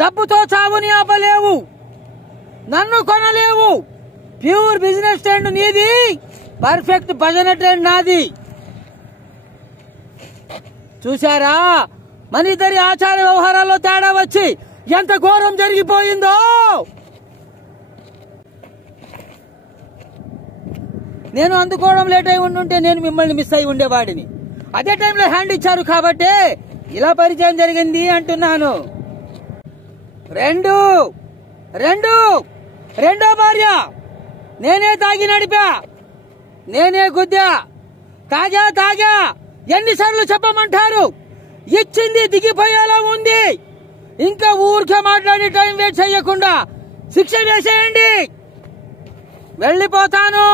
డబ్బుతో చావుని ఆపలేవు, నన్ను కొనలేవు. ప్యూర్ బిజినెస్ ట్రెండ్ నీది, పర్ఫెక్ట్ భజన ట్రెండ్ నాది. చూశారా మన ఇద్దరి ఆచార వ్యవహారాల్లో తేడా వచ్చి ఎంత ఘోరం జరిగిపోయిందో. నేను అందుకోవడం లేట్ అయి ఉండుంటే నేను మిమ్మల్ని మిస్ అయి ఉండేవాడిని. అదే టైంలో హ్యాండ్ ఇచ్చారు కాబట్టి ఇలా పరిచయం జరిగింది అంటున్నాను. రెండో భార్య నేనే తాగి నడిపా, నేనే గుద్దా. తాగా ఎన్నిసార్లు చెప్పమంటారు? ఇచ్చింది దిగిపోయేలా ఉంది. ఇంకా ఊరికే మాట్లాడి టైం వేస్ట్ చేయకుండా శిక్ష వేసేయండి. వెళ్ళిపోతాను.